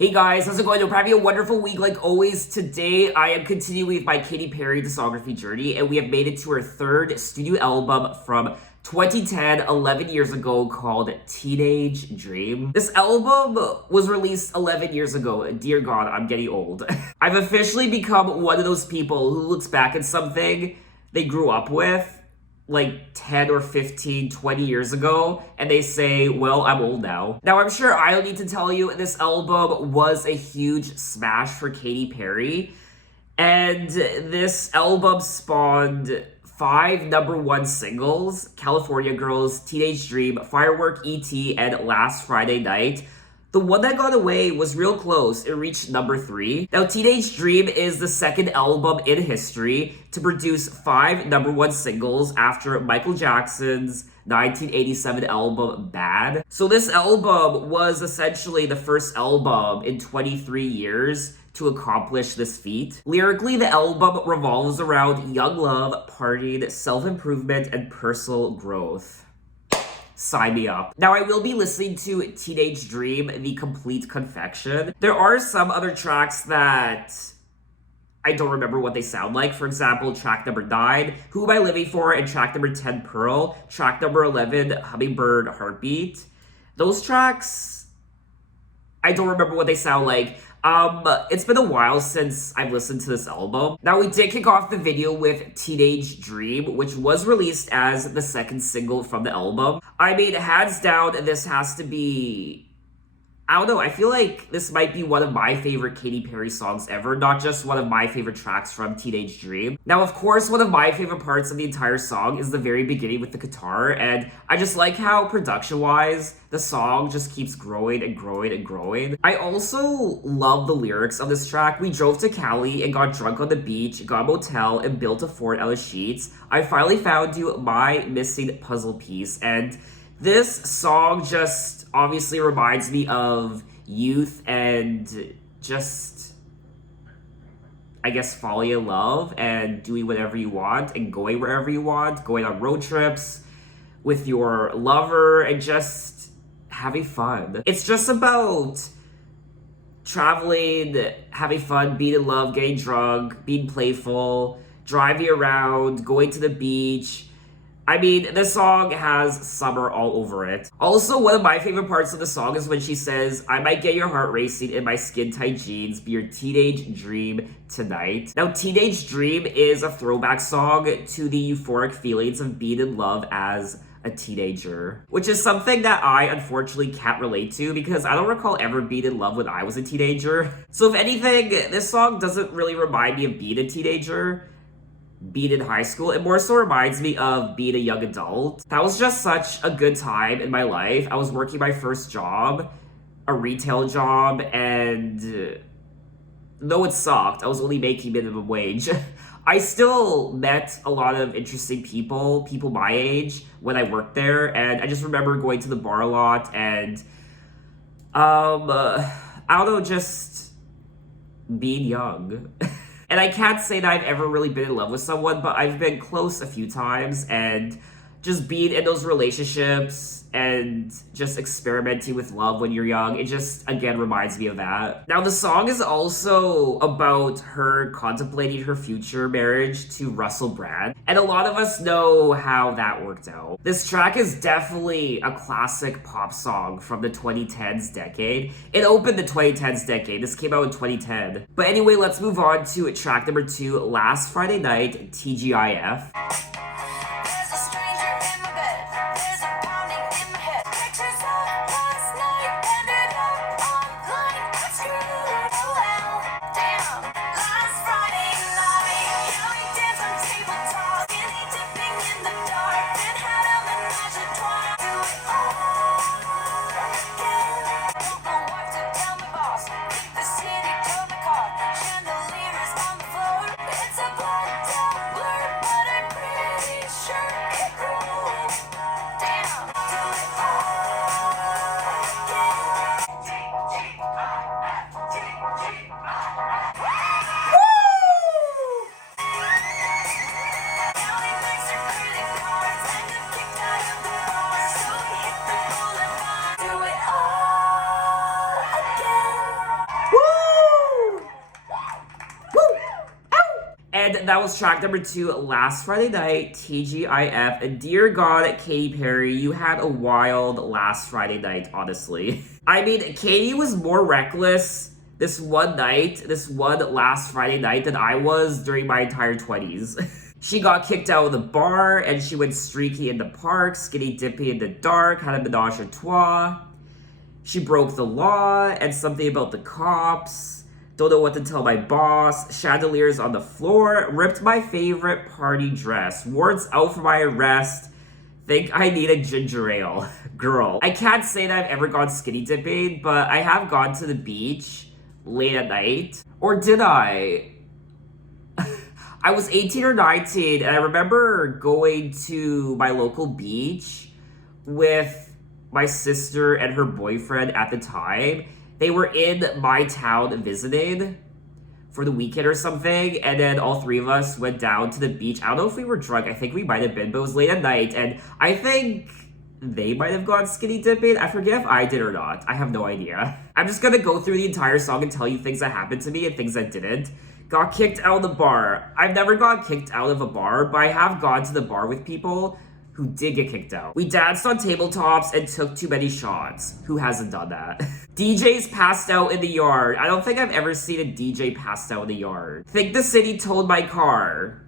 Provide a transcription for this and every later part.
Hey guys, how's it going? Hope you're having a wonderful week like always. Today, I am continuing with my Katy Perry discography journey, and we have made it to her third studio album from 2010, 11 years ago, called Teenage Dream. This album was released 11 years ago. Dear God, I'm getting old. I've officially become one of those people who looks back at something they grew up with like 10 or 15, 20 years ago, and they say, well, I'm old now. Now, I'm sure I don't need to tell you, this album was a huge smash for Katy Perry, and this album spawned 5 #1 singles: California Girls, Teenage Dream, Firework, E.T., and Last Friday Night. The one that got away was real close. It reached #3. Now, Teenage Dream is the second album in history to produce 5 #1 singles after Michael Jackson's 1987 album Bad. So this album was essentially the first album in 23 years to accomplish this feat. Lyrically, the album revolves around young love, partying, self-improvement, and personal growth. Sign me up. Now, I will be listening to Teenage Dream, The Complete Confection. There are some other tracks that I don't remember what they sound like. For example, track number 9, Who Am I Living For? And track number 10, Pearl. Track number 11, Hummingbird Heartbeat. Those tracks, I don't remember what they sound like. It's been a while since I've listened to this album. Now, we did kick off the video with Teenage Dream, which was released as the second single from the album. I mean, hands down, this has to be... I don't know, I feel like this might be one of my favorite Katy Perry songs ever, not just one of my favorite tracks from Teenage Dream. Now, of course, one of my favorite parts of the entire song is the very beginning with the guitar, and I just like how, production-wise, the song just keeps growing and growing and growing. I also love the lyrics of this track. We drove to Cali and got drunk on the beach, got a motel, and built a fort out of sheets. I finally found you, my missing puzzle piece, and this song just obviously reminds me of youth and just, I guess, falling in love and doing whatever you want and going wherever you want, going on road trips with your lover and just having fun. It's just about traveling, having fun, being in love, getting drunk, being playful, driving around, going to the beach. I mean, this song has summer all over it. Also, one of my favorite parts of the song is when she says, I might get your heart racing in my skin-tight jeans, be your teenage dream tonight. Now, Teenage Dream is a throwback song to the euphoric feelings of being in love as a teenager, which is something that I unfortunately can't relate to because I don't recall ever being in love when I was a teenager. So if anything, this song doesn't really remind me of being a teenager, being in high school. It more so reminds me of being a young adult. That was just such a good time in my life. I was working my first job, a retail job, and though it sucked, I was only making minimum wage. I still met a lot of interesting people my age when I worked there, and I just remember going to the bar a lot and I don't know, just being young. And I can't say that I've ever really been in love with someone, but I've been close a few times, and just being in those relationships and just experimenting with love when you're young, it just, again, reminds me of that. Now, the song is also about her contemplating her future marriage to Russell Brand, and a lot of us know how that worked out. This track is definitely a classic pop song from the 2010s decade. It opened the 2010s decade. This came out in 2010. But anyway, let's move on to track number 2, Last Friday Night, TGIF. And that was track number 2, Last Friday Night, TGIF. And dear God, Katy Perry, you had a wild last Friday night, honestly. I mean, Katy was more reckless this one last Friday night than I was during my entire 20s. She got kicked out of the bar, and she went streaky in the park, skinny dippy in the dark, had a menage a trois. She broke the law, and something about the cops. Don't know what to tell my boss. Chandeliers on the floor. Ripped my favorite party dress. Warrants out for my arrest. Think I need a ginger ale. Girl. I can't say that I've ever gone skinny dipping, but I have gone to the beach late at night. Or did I? I was 18 or 19, and I remember going to my local beach with my sister and her boyfriend at the time. They were in my town visiting for the weekend or something, and then all three of us went down to the beach. I don't know if we were drunk. I think we might have been, but it was late at night, and I think they might have gone skinny dipping. I forget if I did or not. I have no idea. I'm just gonna go through the entire song and tell you things that happened to me and things that didn't. Got kicked out of the bar. I've never got kicked out of a bar, but I have gone to the bar with people who did get kicked out. We danced on tabletops and took too many shots. Who hasn't done that? DJs passed out in the yard. I don't think I've ever seen a DJ passed out in the yard. Think the city towed my car.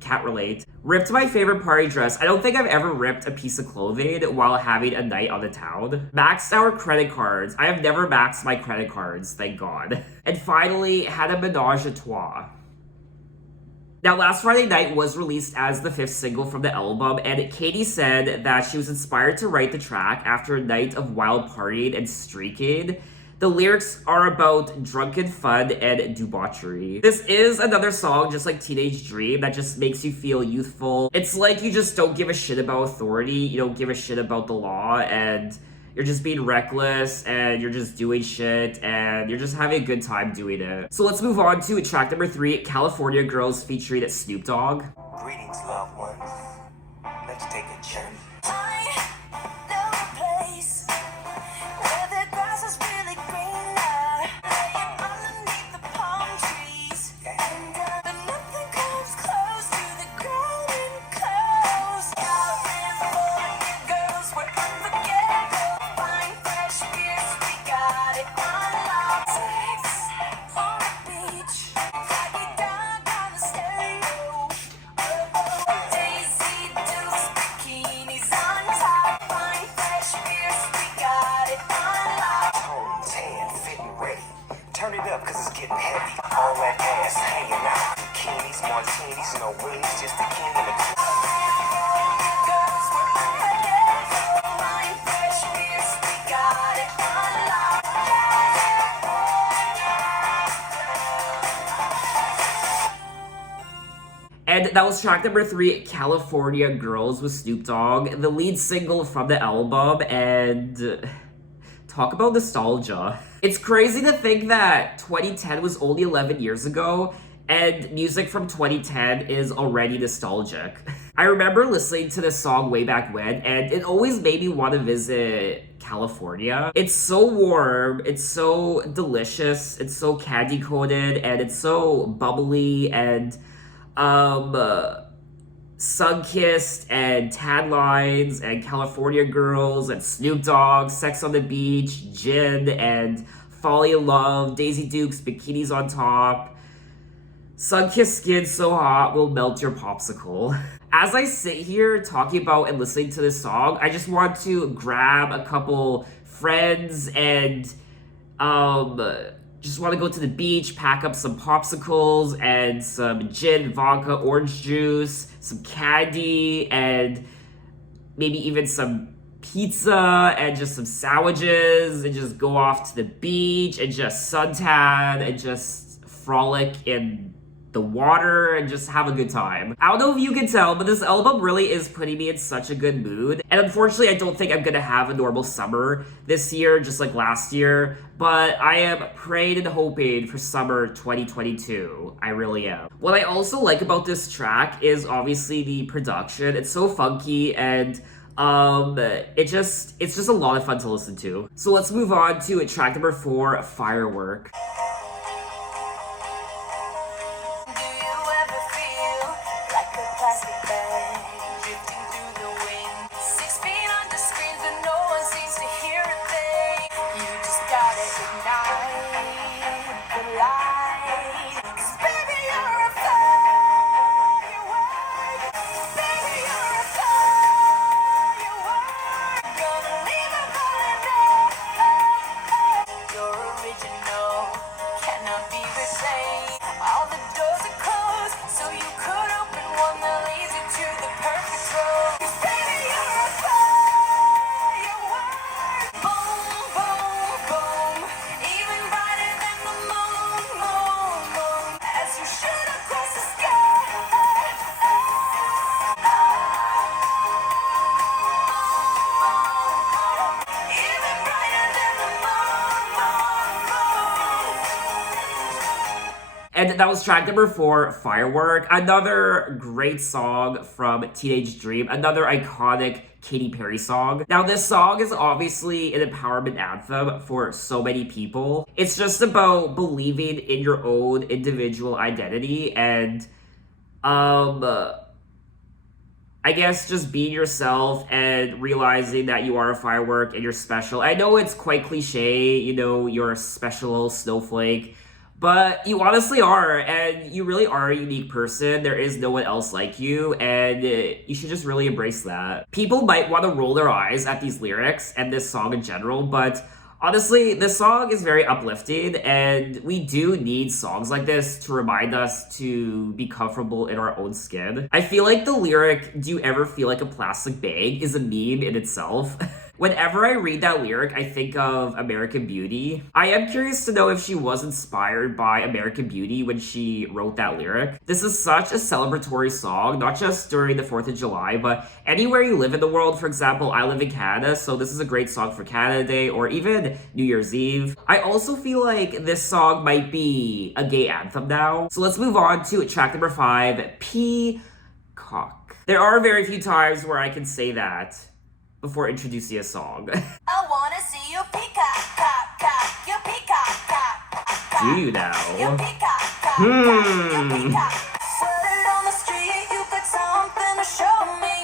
Can't relate. Ripped my favorite party dress. I don't think I've ever ripped a piece of clothing while having a night on the town. Maxed our credit cards. I have never maxed my credit cards, thank God. And finally, had a menage a trois. Now, Last Friday Night was released as the 5th single from the album, and Katy said that she was inspired to write the track after a night of wild partying and streaking. The lyrics are about drunken fun and debauchery. This is another song, just like Teenage Dream, that just makes you feel youthful. It's like you just don't give a shit about authority, you don't give a shit about the law, and you're just being reckless, and you're just doing shit, and you're just having a good time doing it. So let's move on to track number 3, California Girls featuring Snoop Dogg. Greetings, loved ones. Let's take a journey. Turn it up, cause it's getting heavy. All that ass hanging out. Bikinis, martinis, no wings, just the king of the And that was track number 3, California Girls with Snoop Dogg, the lead single from the album, and talk about nostalgia. It's crazy to think that 2010 was only 11 years ago, and music from 2010 is already nostalgic. I remember listening to this song way back when, and it always made me want to visit California. It's so warm, it's so delicious, it's so candy-coated, and it's so bubbly, and sun-kissed, and tan lines, and California Girls, and Snoop Dogg, Sex on the Beach, gin, and falling in love, Daisy Dukes, bikinis on top. Sun-kissed skin so hot will melt your popsicle. As I sit here talking about and listening to this song, I just want to grab a couple friends and just want to go to the beach, pack up some popsicles and some gin, vodka, orange juice, some candy, and maybe even some pizza and just some sandwiches, and just go off to the beach and just suntan and just frolic in the water and just have a good time. I don't know if you can tell, but this album really is putting me in such a good mood. And unfortunately, I don't think I'm gonna have a normal summer this year, just like last year, but I am praying and hoping for summer 2022. I really am. What I also like about this track is obviously the production. It's so funky, and it's just a lot of fun to listen to. So let's move on to track number 4, Firework. Do you ever And that was track number 4, Firework. Another great song from Teenage Dream. Another iconic Katy Perry song. Now, this song is obviously an empowerment anthem for so many people. It's just about believing in your own individual identity and, I guess just being yourself and realizing that you are a firework and you're special. I know it's quite cliche, you know, you're a special little snowflake, but you honestly are, and you really are a unique person. There is no one else like you, and you should just really embrace that. People might want to roll their eyes at these lyrics and this song in general, but honestly, this song is very uplifting, and we do need songs like this to remind us to be comfortable in our own skin. I feel like the lyric, "Do you ever feel like a plastic bag?" is a meme in itself. Whenever I read that lyric, I think of American Beauty. I am curious to know if she was inspired by American Beauty when she wrote that lyric. This is such a celebratory song, not just during the 4th of July, but anywhere you live in the world. For example, I live in Canada, so this is a great song for Canada Day or even New Year's Eve. I also feel like this song might be a gay anthem now. So let's move on to track number 5, Peacock. There are very few times where I can say that before introducing a song. I wanna see you peacock, cock, cock, you peacock, cock, cock. Do you now? You peacock, cock, cock, you peacock. Word on the street, you got something to show me.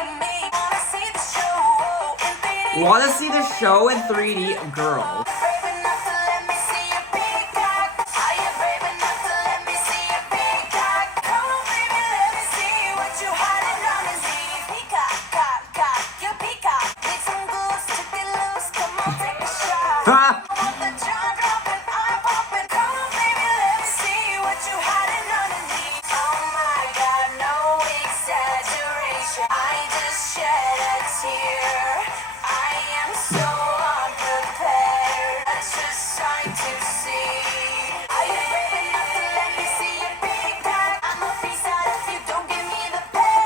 Wanna see the show in 3D. Wanna see the show in 3D? Girl. Brave enough to let me see your peacock. Are you brave enough to let me see your peacock? Come on, baby, let me see what you hiding underneath. Peacock, cock, cock, you peacock. Need some goose to get loose. Come on, take a shot. Ha! Want the jaw dropping, eye popping. Come on, baby, let me see what you hiding underneath. Oh my God, no exaggeration. I just shed a tear. I am so unprepared. That's just sight to see. Are you brave enough to let me see your peacock? I'm a piece out if you don't give me the pay.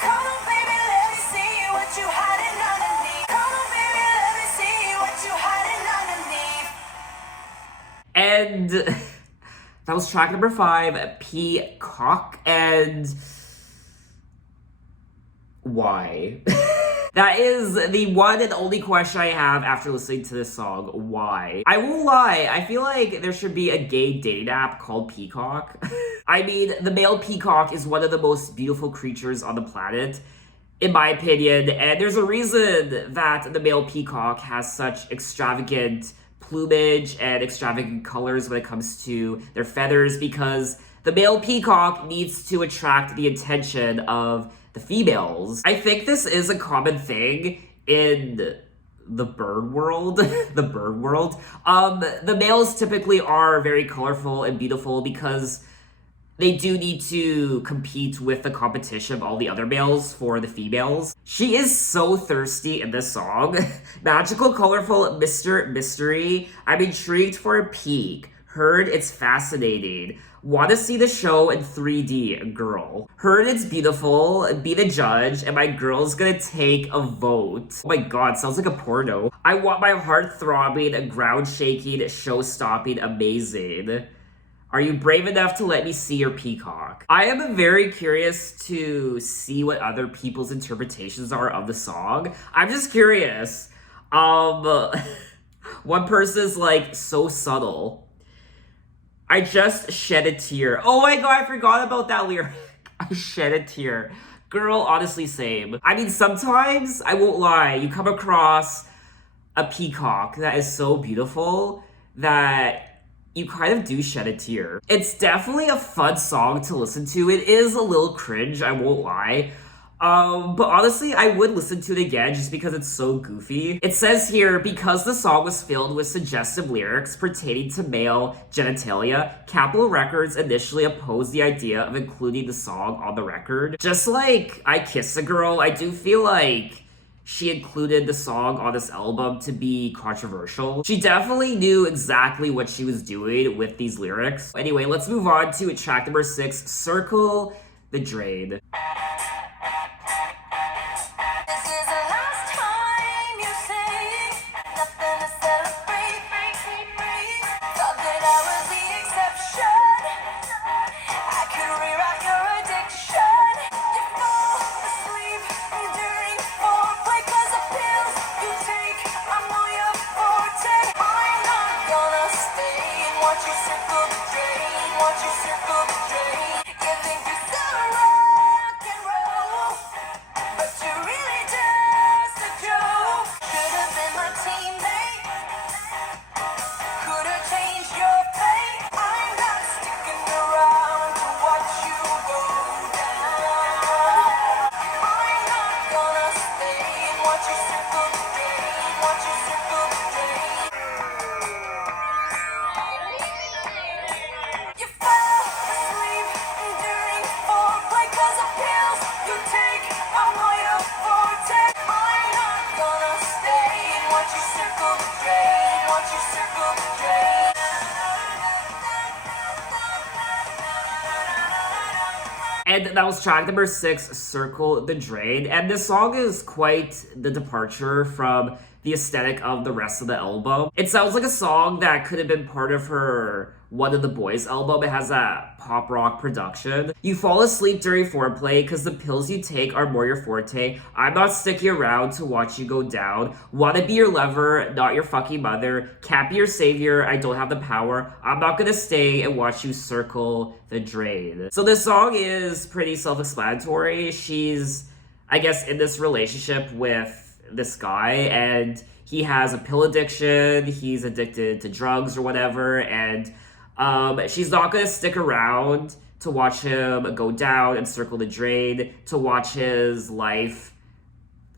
Come on, baby, let me see what you hiding underneath. Come on, baby, let me see what you hiding underneath. And that was track number 5, Peacock. And why? That is the one and only question I have after listening to this song. Why? I won't lie, I feel like there should be a gay dating app called Peacock. I mean, the male peacock is one of the most beautiful creatures on the planet, in my opinion, and there's a reason that the male peacock has such extravagant plumage and extravagant colors when it comes to their feathers, because the male peacock needs to attract the attention of the females. I think this is a common thing in the bird world. The bird world. The males typically are very colorful and beautiful because they do need to compete with the competition of all the other males for the females. She is so thirsty in this song. Magical, colorful, Mr. Mystery. I'm intrigued for a peek. Heard it's fascinating. Want to see the show in 3D, girl. Heard it's beautiful, be the judge, and my girl's gonna take a vote. Oh my god, sounds like a porno. I want my heart throbbing, ground shaking, show stopping, amazing. Are you brave enough to let me see your peacock? I am very curious to see what other people's interpretations are of the song. I'm just curious. One person's like, so subtle. I just shed a tear. Oh my god, I forgot about that lyric. I shed a tear. Girl, honestly, same. I mean, sometimes, I won't lie, you come across a peacock that is so beautiful that you kind of do shed a tear. It's definitely a fun song to listen to. It is a little cringe, I won't lie. But honestly, I would listen to it again just because it's so goofy. It says here, because the song was filled with suggestive lyrics pertaining to male genitalia, Capitol Records initially opposed the idea of including the song on the record. Just like I Kissed a Girl, I do feel like she included the song on this album to be controversial. She definitely knew exactly what she was doing with these lyrics. Anyway, let's move on to track number 6, Circle the Drain. This is the last time you say nothing to celebrate. Thought that I was the exception. watch you circle the drain, watch you circle the drain. You think you're so rock and roll, but you're really just a joke. Should have been my teammate, could have changed your fate. I'm not sticking around to watch you go down. I'm not gonna stay and watch you circle the drain, watch you circle the drain. You fall asleep during foreplay 'cause the pills you take are more your forte. I'm not gonna stay and watch you circle the drain, watch you circle the drain. And that was track number 6, Circle the Drain. And this song is quite the departure from the aesthetic of the rest of the album. It sounds like a song that could have been part of her One of the Boys album. It has that pop rock production. You fall asleep during foreplay because the pills you take are more your forte. I'm not sticking around to watch you go down. Wanna be your lover, not your fucking mother. Can't be your savior, I don't have the power. I'm not gonna stay and watch you circle the drain. So this song is pretty self-explanatory. She's, I guess, in this relationship with this guy, and he has a pill addiction, he's addicted to drugs or whatever, and she's not gonna stick around to watch him go down and circle the drain, to watch his life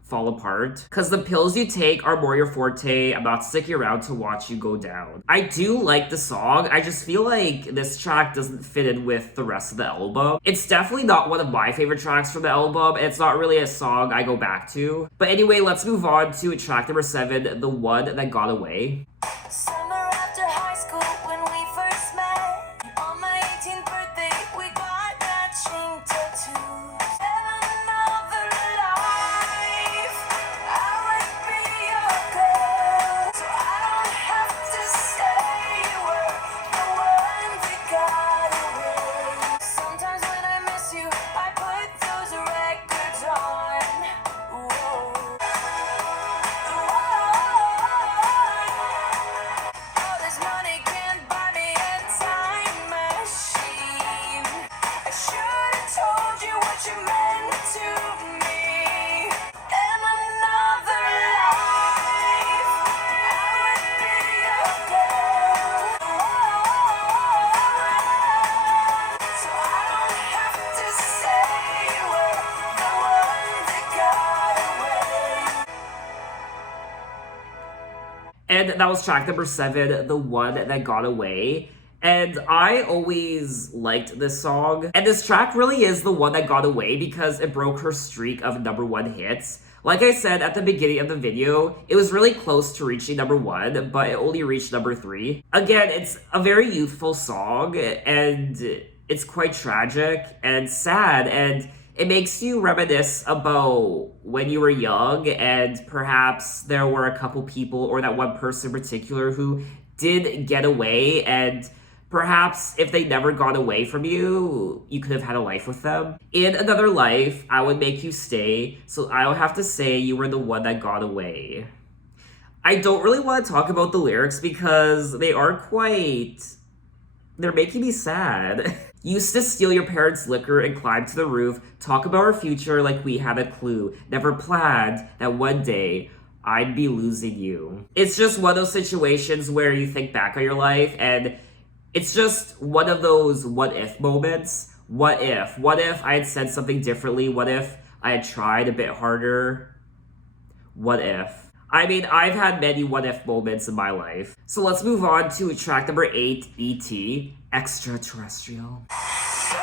fall apart. Because the pills you take are more your forte. I'm not sticking around to watch you go down. I do like the song. I just feel like this track doesn't fit in with the rest of the album. It's definitely not one of my favorite tracks from the album. It's not really a song I go back to. But anyway, let's move on to track number 7, The One That Got Away. Summer after high school when we first met. On my 18th birthday, we got matching tattoos. And another life, I would be your girl. So I don't have to say you were the one that got away. Sometimes when I miss you, I put those records on. Whoa. All this money can't buy me a time machine. I should have told you what you meant to me. In another life, I would be your girl. So I don't have to say you were the one that got away. And that was track number 7, The One That Got Away. And I always liked this song. And this track really is the one that got away because it broke her streak of #1 hits. Like I said at the beginning of the video, it was really close to reaching #1, but it only reached #3. Again, it's a very youthful song, and it's quite tragic and sad, and it makes you reminisce about when you were young, and perhaps there were a couple people, or that one person in particular, who did get away, and perhaps if they never got away from you, you could have had a life with them. In another life, I would make you stay, so I would have to say you were the one that got away. I don't really want to talk about the lyrics because they are quite... they're making me sad. Used to steal your parents' liquor and climb to the roof, talk about our future like we had a clue. Never planned that one day I'd be losing you. It's just one of those situations where you think back on your life and it's just one of those what if moments. What if? What if I had said something differently? What if I had tried a bit harder? What if? I mean, I've had many what if moments in my life. So let's move on to track number 8, E.T., Extraterrestrial. So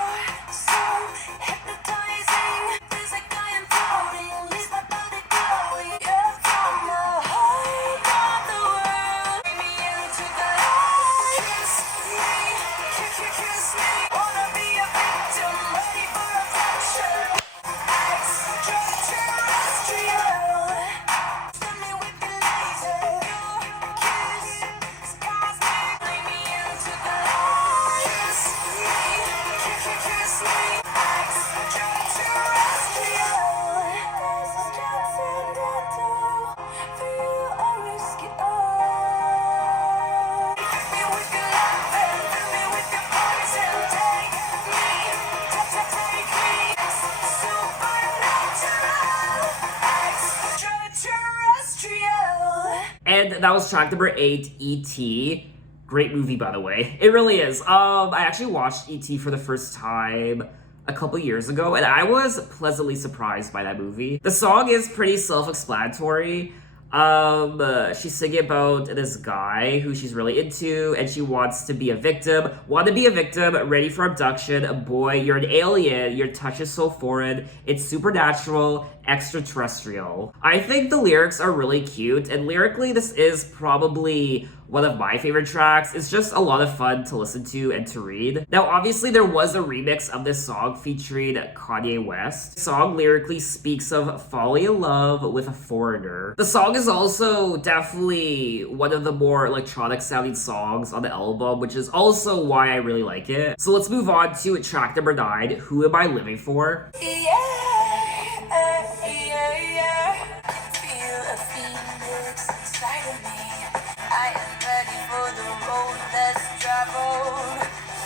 hypnotizing, feels like I am floating, leaves my body glowing. You're from the height of the world, bring me into the light. Kiss me, kiss me, wanna be a victim, ready for affection. Extraterrestrial, send me with your laser. Your kiss is cosmic, bring me into the light. Kiss me, that was track number 8, E.T. Great movie, by the way. It really is. I actually watched E.T. for the first time a couple years ago, and I was pleasantly surprised by that movie. The song is pretty self-explanatory. She's singing about this guy who she's really into, and she wants to be a victim. Want to be a victim, ready for abduction. Boy, you're an alien. Your touch is so foreign. It's supernatural, extraterrestrial. I think the lyrics are really cute, and lyrically, this is probably one of my favorite tracks. It's just a lot of fun to listen to and to read. Now, obviously, there was a remix of this song featuring Kanye West. The song lyrically speaks of falling in love with a foreigner. The song is also definitely one of the more electronic sounding songs on the album, which is also why I really like it. So let's move on to track number 9, Who Am I Living For? Feel a phoenix inside of me. I am ready for the road that's traveled,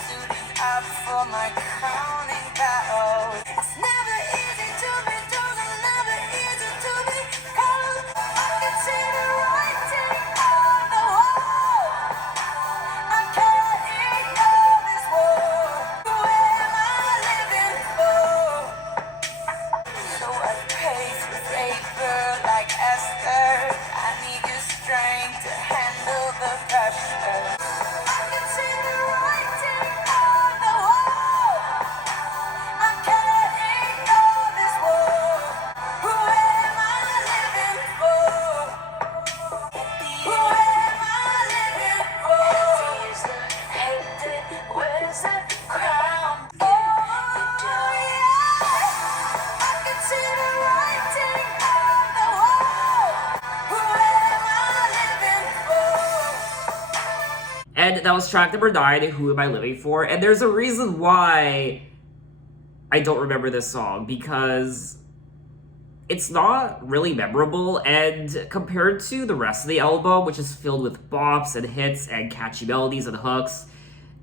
suiting up for my crowning battle. It's never easy to be chosen, never easy to be called. I can see the writing on the wall. I can't ignore this war. Who am I living for? So I pray for favor like Esther. I need your strength to handle the pressure. I can see the writing on the wall. I can't ignore this war. Who am I living for? Who am I living for? He's the hated, where's the crown? Oh, yeah. I can see the writing on the wall. Who am I living for? And that was track number 9, Who Am I Living For? And there's a reason why I don't remember this song, because it's not really memorable, and compared to the rest of the album, which is filled with bops and hits and catchy melodies and hooks,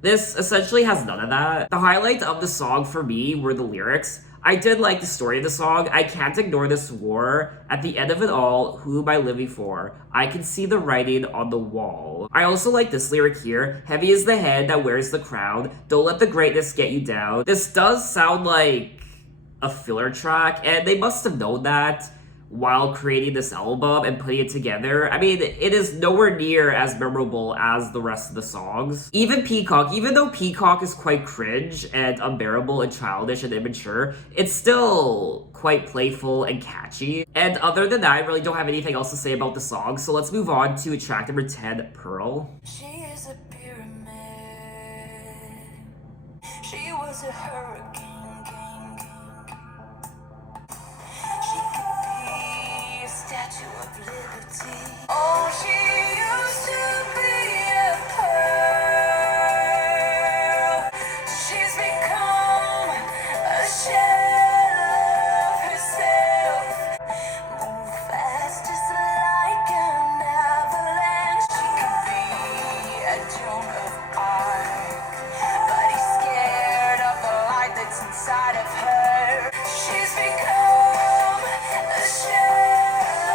this essentially has none of that. The highlight of the song for me were the lyrics. I did like the story of the song. I can't ignore this war. At the end of it all, who am I living for? I can see the writing on the wall. I also like this lyric here. Heavy is the head that wears the crown. Don't let the greatness get you down. This does sound like a filler track, and they must have known that while creating this album and putting it together. I mean, it is nowhere near as memorable as the rest of the songs. Even Peacock, even though Peacock is quite cringe and unbearable and childish and immature, it's still quite playful and catchy. And other than that, I really don't have anything else to say about the song, so let's move on to track number 10, Pearl. She is a pyramid. She was a hurricane. She could be a statue of liberty. Oh, she used to be a pearl. She's become a shell of herself. Move fast just like an avalanche. She could be a Joan of Arc, but he's scared of the light that's inside of her. She's become a shell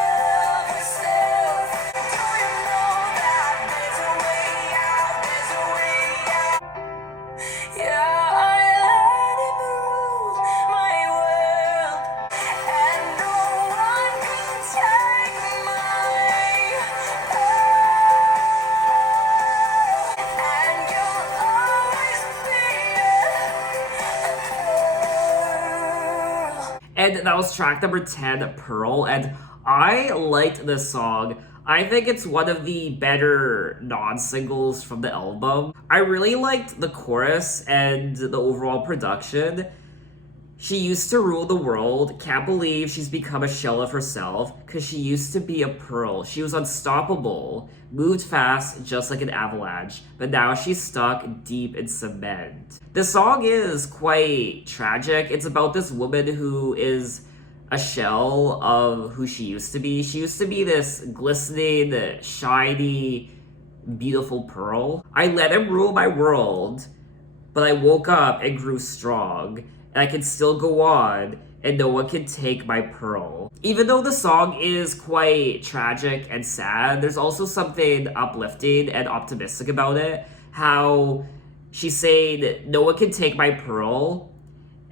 of herself. Do you know that there's a way out? There's a way out. Yeah, I let it rule my world, and no one can take my pearl. And you'll always be a pearl. And that was track number 10, Pearl, and I liked this song. I think it's one of the better non-singles from the album. I really liked the chorus and the overall production. She used to rule the world, can't believe she's become a shell of herself, cause she used to be a pearl. She was unstoppable, moved fast just like an avalanche, but now she's stuck deep in cement. The song is quite tragic. It's about this woman who is a shell of who she used to be. She used to be this glistening, shiny, beautiful pearl. I let him rule my world, but I woke up and grew strong, and I can still go on and no one can take my pearl. Even though the song is quite tragic and sad, there's also something uplifting and optimistic about it. How she's saying, no one can take my pearl,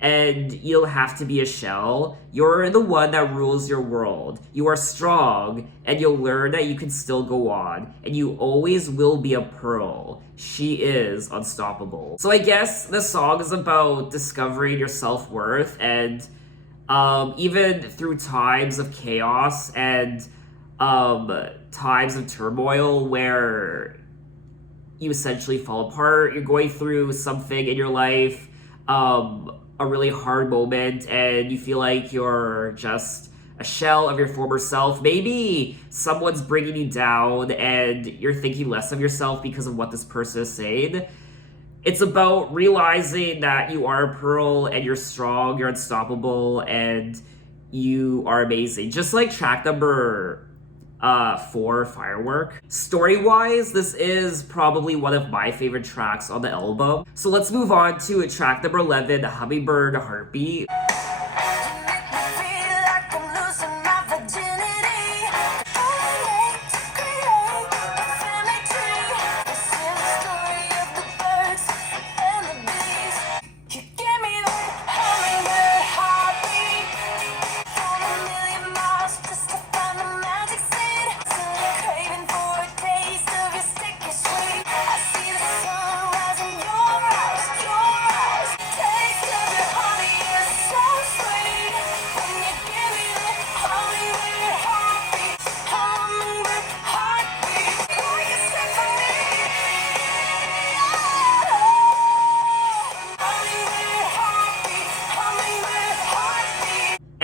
and you'll have to be a shell. You're the one that rules your world. You are strong, and you'll learn that you can still go on, and you always will be a pearl. She is unstoppable. So I guess the song is about discovering your self-worth, and even through times of chaos and times of turmoil where you essentially fall apart, you're going through something in your life, a really hard moment, and you feel like you're just a shell of your former self. Maybe someone's bringing you down and you're thinking less of yourself because of what this person is saying. It's about realizing that you are a pearl and you're strong, you're unstoppable, and you are amazing. Just like track number 4, Firework. Story-wise, this is probably one of my favorite tracks on the album. So let's move on to track number 11, Hummingbird Heartbeat.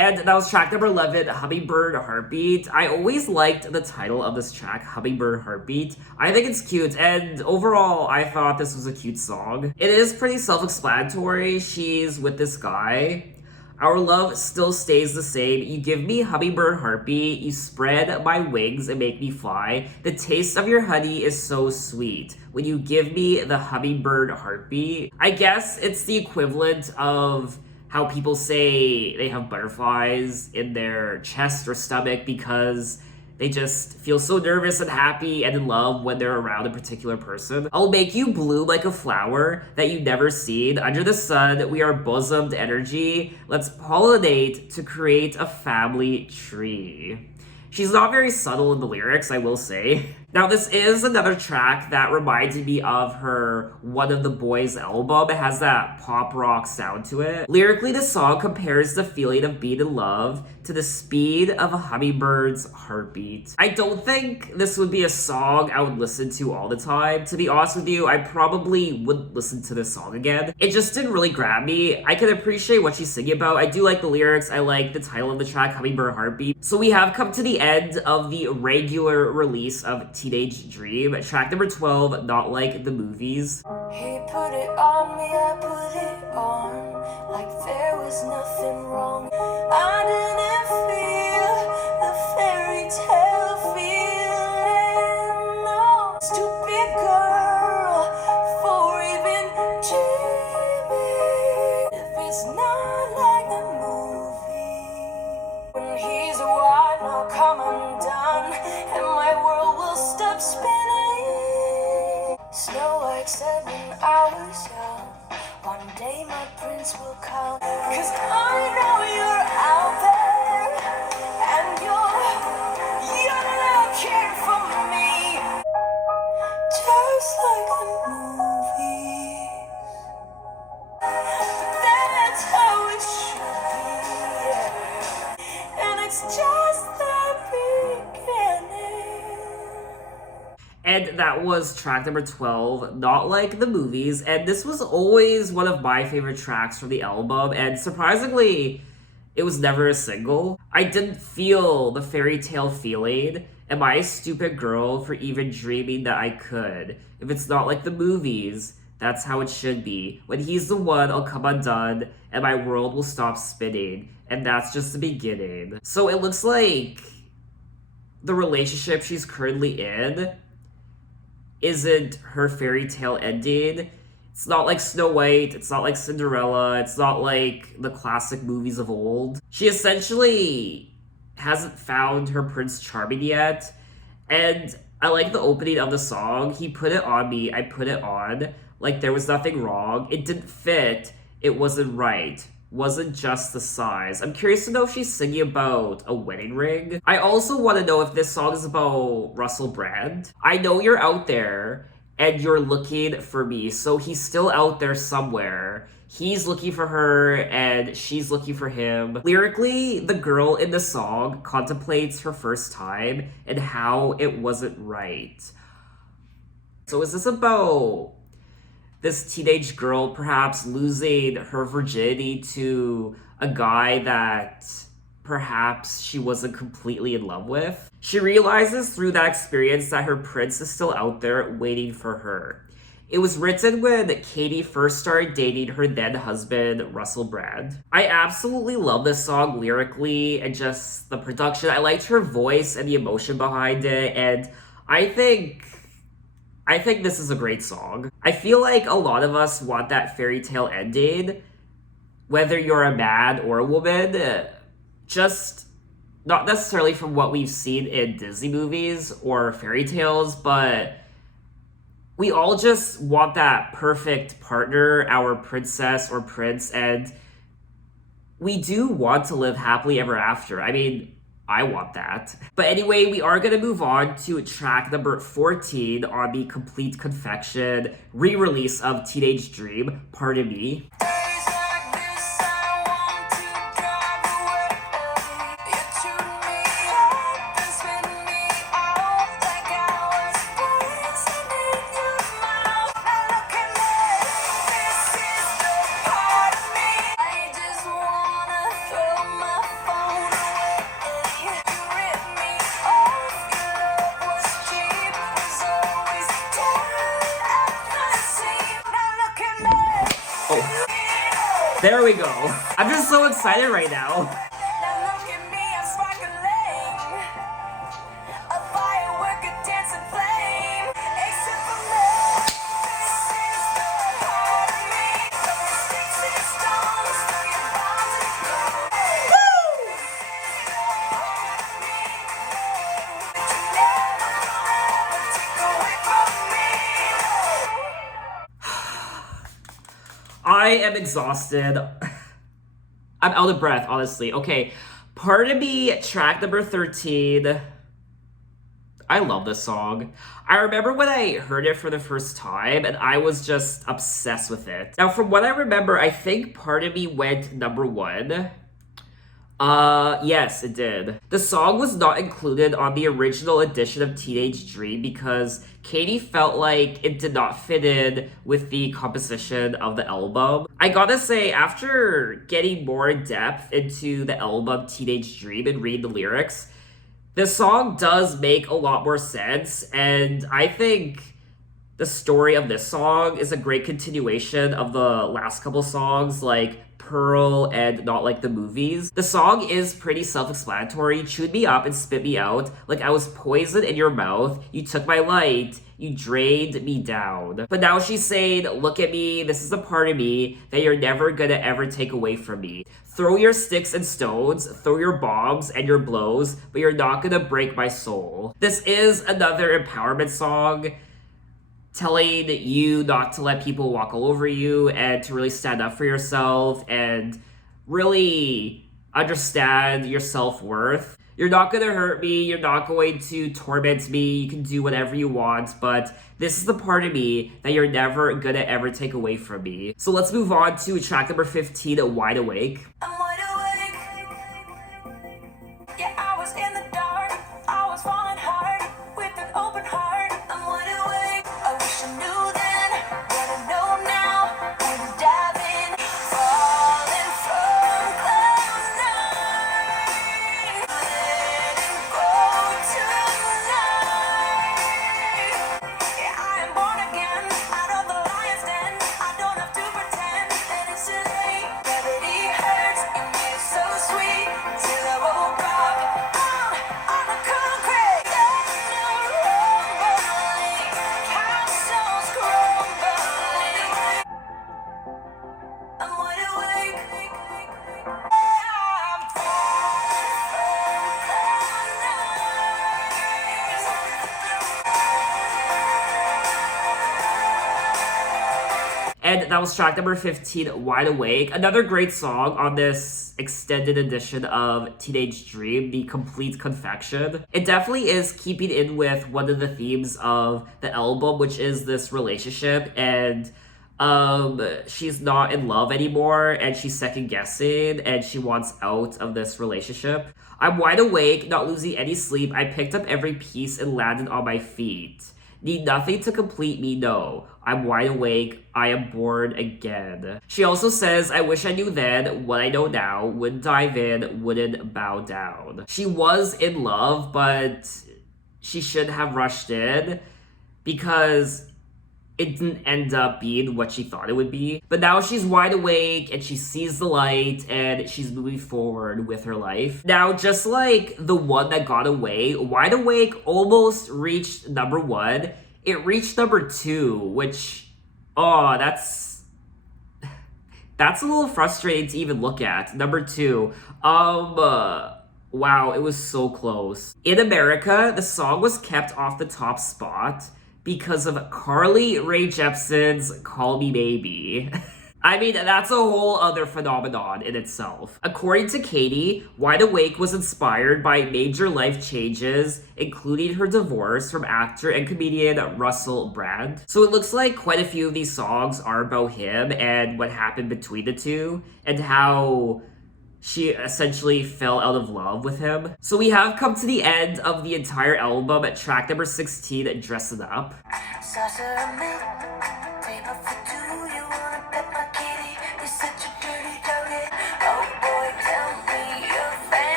And that was track number 11, Hummingbird Heartbeat. I always liked the title of this track, Hummingbird Heartbeat. I think it's cute, and overall, I thought this was a cute song. It is pretty self-explanatory. She's with this guy. Our love still stays the same. You give me hummingbird heartbeat. You spread my wings and make me fly. The taste of your honey is so sweet. When you give me the hummingbird heartbeat. I guess it's the equivalent of how people say they have butterflies in their chest or stomach because they just feel so nervous and happy and in love when they're around a particular person. I'll make you bloom like a flower that you've never seen. Under the sun, we are bosomed energy. Let's pollinate to create a family tree. She's not very subtle in the lyrics, I will say. Now, this is another track that reminded me of her One of the Boys album. It has that pop rock sound to it. Lyrically, the song compares the feeling of being in love to the speed of a hummingbird's heartbeat. I don't think this would be a song I would listen to all the time. To be honest with you, I probably wouldn't listen to this song again. It just didn't really grab me. I can appreciate what she's singing about. I do like the lyrics. I like the title of the track, Hummingbird Heartbeat. So we have come to the end of the regular release of Teenage Dream. Track number 12, Not Like the Movies. He put it on me, I put it on, like there was nothing wrong. I didn't feel the fairy tale feeling, no. Stupid girl for even dreaming. If it's not like the movie, when he's a while, I'll come undone, and my world will stop spinning. Snow White said when I was young, one day my prince will come. 'Cause I know you're out there, and you're looking for me, just like the movies. But that's how it should be, yeah. And it's just the beginning. And that was track number 12, Not Like the Movies. And this was always one of my favorite tracks from the album. And surprisingly, it was never a single. I didn't feel the fairy tale feeling. Am I a stupid girl for even dreaming that I could? If it's not like the movies, that's how it should be. When he's the one, I'll come undone, and my world will stop spinning. And that's just the beginning. So it looks like the relationship she's currently in isn't her fairy tale ending. It's It's not like Snow White, it's not like Cinderella, it's not like the classic movies of old. She essentially hasn't found her Prince Charming yet, and I like the opening of the song. He put it on me, I put it on. Like there was nothing wrong. It didn't fit, it wasn't right. Wasn't just the size. I'm curious to know if she's singing about a wedding ring. I also want to know if this song is about Russell Brand. I know you're out there and you're looking for me, so he's still out there somewhere. He's looking for her and she's looking for him. Lyrically, the girl in the song contemplates her first time and how it wasn't right. So is this about this teenage girl perhaps losing her virginity to a guy that perhaps she wasn't completely in love with? She realizes through that experience that her prince is still out there waiting for her. It was written when Katy first started dating her then husband, Russell Brand. I absolutely love this song lyrically and just the production. I liked her voice and the emotion behind it, and I think this is a great song. I feel like a lot of us want that fairy tale ending, whether you're a man or a woman, just not necessarily from what we've seen in Disney movies or fairy tales, but we all just want that perfect partner, our princess or prince, and we do want to live happily ever after. I mean, I want that. But anyway, we are going to move on to track number 14 on the Complete Confection re-release of Teenage Dream, Pardon Me. There we go. I'm just so excited right now. I am exhausted. I'm out of breath, honestly. Okay, Pardon Me, track number 13. I love this song. I remember when I heard it for the first time, and I was just obsessed with it. Now, from what I remember, I think Pardon Me went number 1. Yes, it did. The song was not included on the original edition of Teenage Dream because Katy felt like it did not fit in with the composition of the album. I gotta say, after getting more in depth into the album Teenage Dream and reading the lyrics, this song does make a lot more sense, and I think the story of this song is a great continuation of the last couple songs, like Pearl and Not Like the Movies. The song is pretty self-explanatory. Chewed me up and spit me out like I was poison in your mouth. You took my light. You drained me down. But now she's saying, look at me. This is a part of me that you're never gonna ever take away from me. Throw your sticks and stones, throw your bombs and your blows, but you're not gonna break my soul. This is another empowerment song, telling you not to let people walk all over you and to really stand up for yourself and really understand your self-worth. You're not going to hurt me. You're not going to torment me. You can do whatever you want, but this is the part of me that you're never going to ever take away from me. So let's move on to track number 15, Wide Awake. I'm wide awake. Yeah, I was in the dark. I was falling hard with an open heart. I'm wide awake. I wish I knew then what I know now. Wouldn't dive in, falling from cloud nine. Letting go tonight. Yeah, I am born again out of the lion's den. I don't have to pretend that it's too late. Gravity hurts. And that was track number 15, Wide Awake. Another great song on this extended edition of Teenage Dream, The Complete Confection. It definitely is keeping in with one of the themes of the album, which is this relationship, and she's not in love anymore, and she's second guessing, and she wants out of this relationship. I'm wide awake, not losing any sleep. I picked up every piece and landed on my feet. Need nothing to complete me, no. I'm wide awake. I am born again. She also says, I wish I knew then what I know now. Wouldn't dive in, wouldn't bow down. She was in love, but she should have rushed in because it didn't end up being what she thought it would be. But now she's wide awake and she sees the light and she's moving forward with her life. Now, just like the one that got away, Wide Awake almost reached number 1. It reached number 2, which, that's a little frustrating to even look at. Number 2. Wow, it was so close. In America, the song was kept off the top spot because of Carly Rae Jepsen's Call Me Maybe. I mean, that's a whole other phenomenon in itself. According to Katy, Wide Awake was inspired by major life changes, including her divorce from actor and comedian Russell Brand. So it looks like quite a few of these songs are about him and what happened between the two, and how she essentially fell out of love with him. So we have come to the end of the entire album at track number 16, Dress It Up.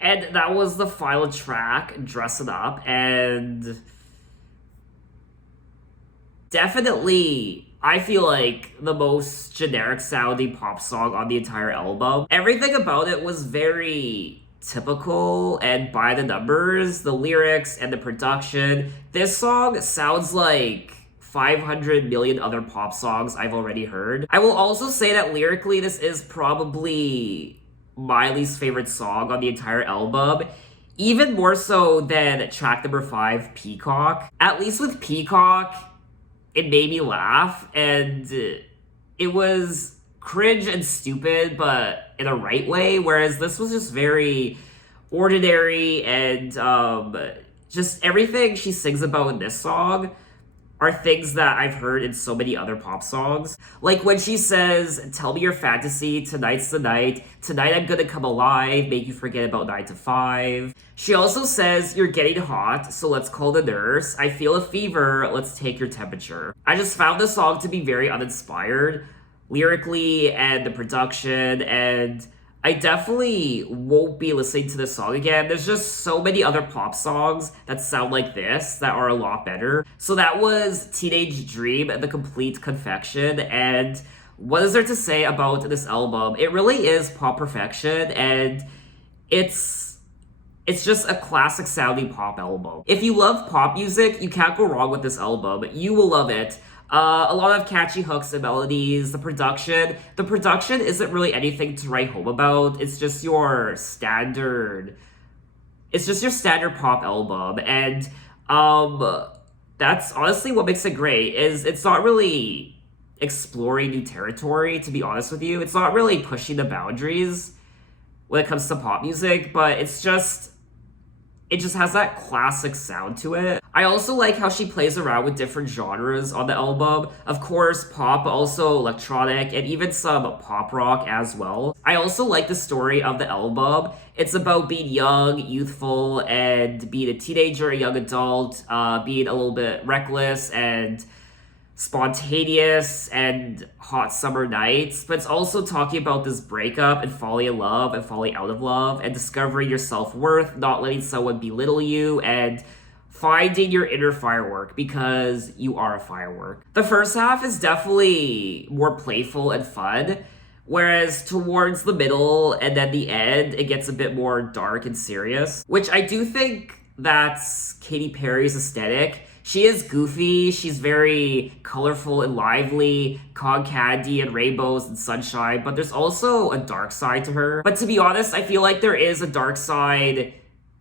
And that was the final track, Dress It Up, and definitely, I feel like, the most generic sounding pop song on the entire album. Everything about it was very typical and by the numbers, the lyrics and the production. This song sounds like 500 million other pop songs I've already heard. I will also say that lyrically, this is probably my least favorite song on the entire album, even more so than track number 5, Peacock. At least with Peacock, it made me laugh, and it was cringe and stupid, but in a right way, whereas this was just very ordinary, and just everything she sings about in this song are things that I've heard in so many other pop songs. Like when she says, tell me your fantasy, tonight's the night, tonight I'm gonna come alive, make you forget about 9 to 5. She also says, you're getting hot, so let's call the nurse. I feel a fever, let's take your temperature. I just found this song to be very uninspired, lyrically and the production, and I definitely won't be listening to this song again. There's just so many other pop songs that sound like this that are a lot better. So that was Teenage Dream, The Complete Confection. And what is there to say about this album? It really is pop perfection, and it's just a classic sounding pop album. If you love pop music, you can't go wrong with this album. You will love it. A lot of catchy hooks and melodies. The production isn't really anything to write home about. It's just your standard pop album, and that's honestly what makes it great. Is it's not really exploring new territory, to be honest with you. It's not really pushing the boundaries when it comes to pop music, but it's just It just has that classic sound to it. I also like how she plays around with different genres on the album. Of course, pop, but also electronic, and even some pop rock as well. I also like the story of the album. It's about being young, youthful, and being a teenager, a young adult, being a little bit reckless and spontaneous and hot summer nights, but it's also talking about this breakup and falling in love and falling out of love and discovering your self-worth, not letting someone belittle you, and finding your inner firework because you are a firework. The first half is definitely more playful and fun, whereas towards the middle and then the end, it gets a bit more dark and serious, which I do think that's Katy Perry's aesthetic. She is goofy, she's very colorful and lively, cotton candy and rainbows and sunshine, but there's also a dark side to her. But to be honest, I feel like there is a dark side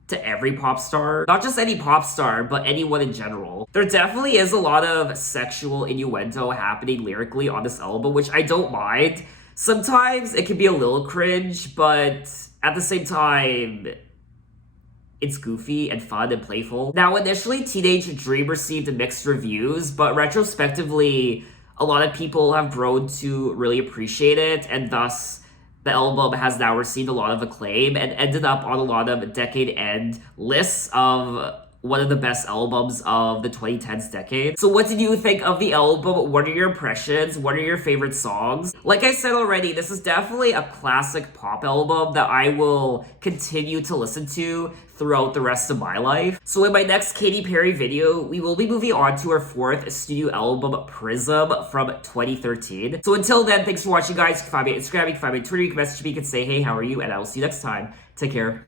to every pop star. Not just any pop star, but anyone in general. There definitely is a lot of sexual innuendo happening lyrically on this album, which I don't mind. Sometimes it can be a little cringe, but at the same time, it's goofy and fun and playful. Now, initially, Teenage Dream received mixed reviews, but retrospectively, a lot of people have grown to really appreciate it, and thus, the album has now received a lot of acclaim and ended up on a lot of decade-end lists of one of the best albums of the 2010s decade. So what did you think of the album? What are your impressions? What are your favorite songs? Like I said already, this is definitely a classic pop album that I will continue to listen to throughout the rest of my life. So in my next Katy Perry video, we will be moving on to her fourth studio album, Prism, from 2013. So until then, thanks for watching, guys. You can find me on Instagram, you can find me on Twitter, you can message me, you can say, hey, how are you? And I will see you next time. Take care.